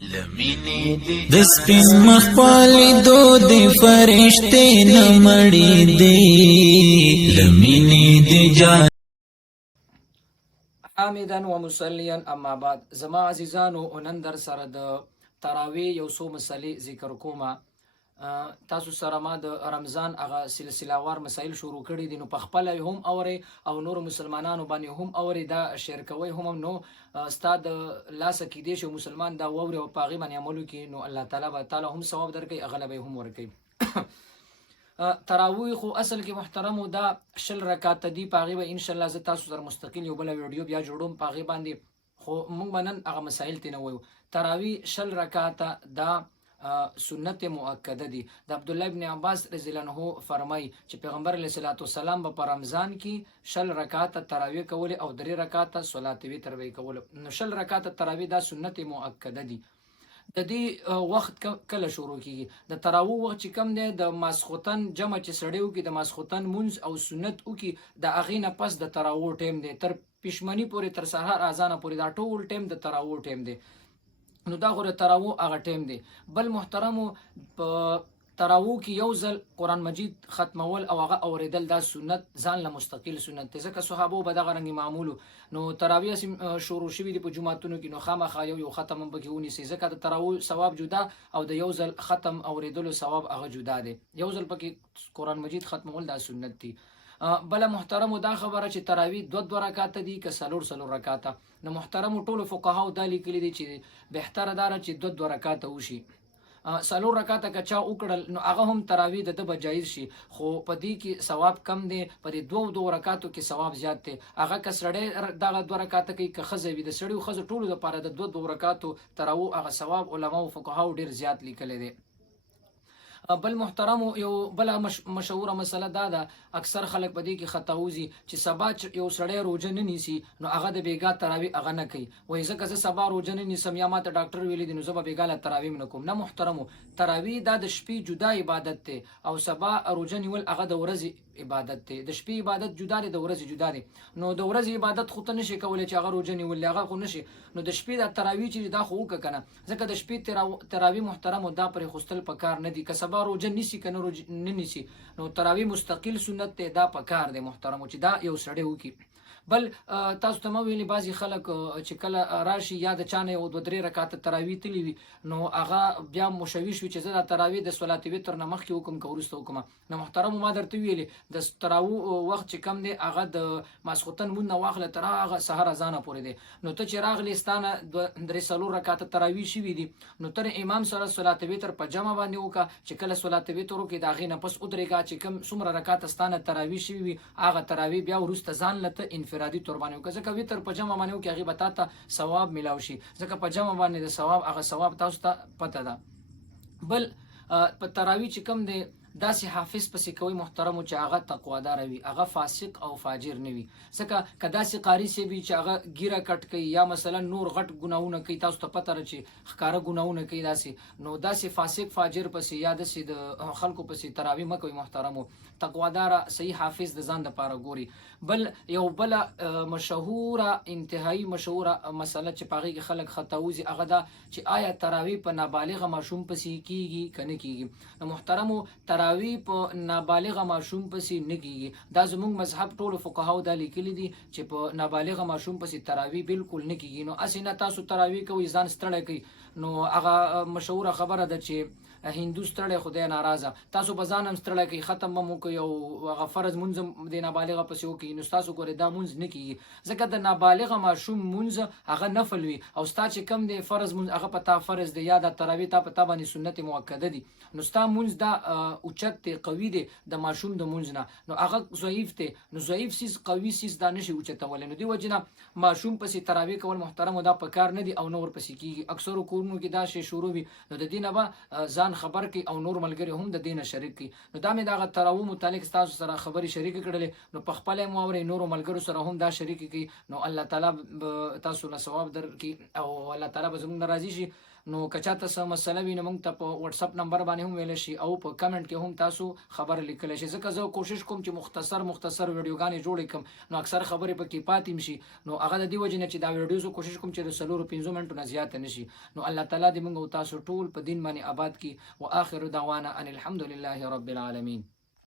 د سپین مخپالی دو دی فرشتے نمڑی دی لمینی دی جان حامدا و مسلیا اما بعد زما عزیزانو نن در سره د تراوی یو څو مسلې ذکر کومه تاسو سره ما د رمضان هغه سلسله وار مسائل شروع کړي دي نو په خپل هم اوري او نور مسلمانانو باندې هم اوري دا شیر کوي هم نو استاد لاس کې دي چې مسلمان دا ووري او پاغي باندې عملو کې نو الله تعالی هم ثواب درکړي اغلبه هم ورکړي تراوی خو اصل کې محترم دا شل رکعات دی پاغي به ان شاء الله ز تاسو سره مستقل یو بل ویډیو بیا جوړوم پاغي باندې خو موږ بنن هغه مسائل تنه وایو تراوی شل رکعات دا سنت مؤکده دي د عبد الله ابن عباس رضی الله عنه فرمای چې پیغمبر علیه الصلاۃ والسلام په رمضان کې شل رکعات تراوی کول او 3 رکعات صلات وتر وی کول نو شل رکعات تراوی دا سنت مؤکده دي د دې وخت کله شروع کیږي د تراوی وخت چې کم دی د ماسختن جمع چې سړیو کې د ماسختن منځ او سنت او کې د اغینه پس د تراوی ټیم دی تر پښمنی پورې تر سحر اذان پورې دا ټول ټیم د تراوی ټیم دی نو دا غره تراوی هغه ټیم دی بل محترمو په تراوی کې یو ځل قران مجید ختمول او هغه اوریدل دا سنت ځان له مستقل سنت ته ځکه صحابه به دغه رنګ معمول نو تراوی شروع شوی دی په جمعتونو کې نو خامخا یو ختم به کېونی سي ځکه د تراوی ثواب جدا او د یو ځل ختم اوریدلو ثواب هغه جدا دی یو ځل پکې قران مجید ختمول دا سنت دی بل محترم دا خبره چې تراوی دو رکعات دي که سلور رکعات نو محترم ټولو فقهاو دا لیکلي دي چې بهتره دار چې دو رکعات وشي سلور رکعات که چا وکړل نو هغه هم تراوی د بجایز شي خو په دې کې ثواب کم دی په دې دو رکعاتو کې ثواب زیات دی هغه کسړې دغه 2 رکعات کې که خزوي د سړیو خزو ټولو لپاره د 2 رکعاتو تراوی هغه ثواب علما او فقهاو ډیر زیات لیکل دي بل محترم یو بل مشهوره مسله دا ده اکثر خلک په دې کې خطاوزي چې سبا یو سړی روزه نه نیسي نو هغه د بیګا تراوی هغه نه کوي وایي ځکه چې سبا روزه نه نیسم یا ماته ډاکټر ویلي دي نو زه به بیګا تراوی نه کوم نه محترم تراوی دا د شپې جدا عبادت ته او سبا روزه نیول هغه د ورځې عبادت ته د شپې عبادت جدا دی د ورځې جدا دی نو د ورځې عبادت خو ته نشي کولای چې هغه روزه نیول هغه خو نشي نو د شپې د تراوی چې دا خو وکنه ځکه د شپې تراوی محترم دا پر خوستل پکار نه دي که سبا روزه نیسی کنه روزه نه نیسی نو تراوی مستقل سنت ته دا پکار دی محترم چې دا یو سړی وکي بل تاسو ته ویلي بعضی خلک چې کله راشي یا د چانه او 2 رکعات تراوی تلی وي نو هغه بیا مشوش وي چې زه د تراوی د صلات وتر نه مخکې حکم کورسته حکم نو محترم ما درته ویلي د تراوی وخت چې کم دی هغه د ماسختن مون نه واخله تر هغه سحر اذان پورې دی نو ته چې راغلی ستانه 3 رکعات تراوی شي وي دي نو تر امام سره صلات وتر په جمع باندې وکا چې کله صلات وتر وکي دا غینه پس ودرېګا چې کم څومره رکعات ستانه تراوی شي وي هغه تراوی بیا ورسته ځان لته انفرادي تور باندې وکړه ځکه وتر په جمع باندې وکړي هغه بتا ته ثواب ملاوي شي ځکه په جمع باندې د ثواب هغه ثواب تاسو ته پته ده بل په تراوی چې کم دی داسې حافظ پسې کوي محترم چې هغه تقوادار وي هغه فاسق او فاجر نه وي ځکه کدا سي قاری سي وي چې هغه ګیره کټ کوي یا مثلا نور غټ ګناونه کوي تاسو ته پته راځي ښکارا ګناونه کوي داسې نو داسې فاسق فاجر پسې یا داسې د خلکو پسې تراوی مکوي محترم تقوادار صحیح حافظ د ځان لپاره ګوري بل یو بل مشهوره انتهایی مشهوره مسله چې پاغي کې خلک خطاوزي هغه دا چې آیا تراوی په نابالغ ماشوم پسې کیږي کنه کیږي نو محترم تراوی په نابالغ ماشوم پسې نه کیږي دا زموږ مذهب ټول فقهاو دا لیکلي دي چې په نابالغ ماشوم پسې تراوی بالکل نه کیږي نو اسینه تاسو تراوی کوي ځان ستړی کوي نو هغه مشهوره خبره ده چې هندو ستړی خدای ناراضه تاسو به ځان هم ستړی کوي ختم مو کوي او هغه فرض منځ د نابالغ پسې وکي نو تاسو ګوره دا منځ نه کیږي ځکه د نابالغ ماشوم منځ هغه نفل وي او ستا چې کم دی فرض منځ هغه پتا فرض دی یا د تراوی ته پتا باندې سنت مؤکده دي نو ستا منځ دا اوچت دی قوي دی د ماشوم د منځ نه نو هغه ضعیف دی نو ضعیف سیس قوي سیس دا نشي اوچتول نو دی وجنه ماشوم پسې تراوی کول محترم دا پکار نه دي او نور پسې کیږي اکثر کورونو کې دا شی شروع وي نو د دینه به ځان خبر کی او نور ملګری هم د دینه شریک کی نو دا مې دا تراوی متعلق تاسو سره خبري شریک کړل نو په خپل مو نور ملګرو سره هم دا شریک کی نو الله تعالی تاسو له ثواب در کی او الله تعالی به زموږ ناراضي شي نو کچاته سم مسله وینم موږ ته په واتس اپ نمبر باندې هم ویل شي او په کمنټ کې هم تاسو خبر لیکل شي ځکه زه کوشش کوم چې مختصر ویډیوګانې جوړ کړم نو اکثر خبرې پکې پاتې شي نو هغه د دې وجه نه چې دا ویډیوز کوشش کوم چې د 4-5 منټو نه زیات نشي نو الله تعالی دې موږ او تاسو ټول په دین باندې آباد کړي واخر دعوانا ان الحمد لله رب العالمین.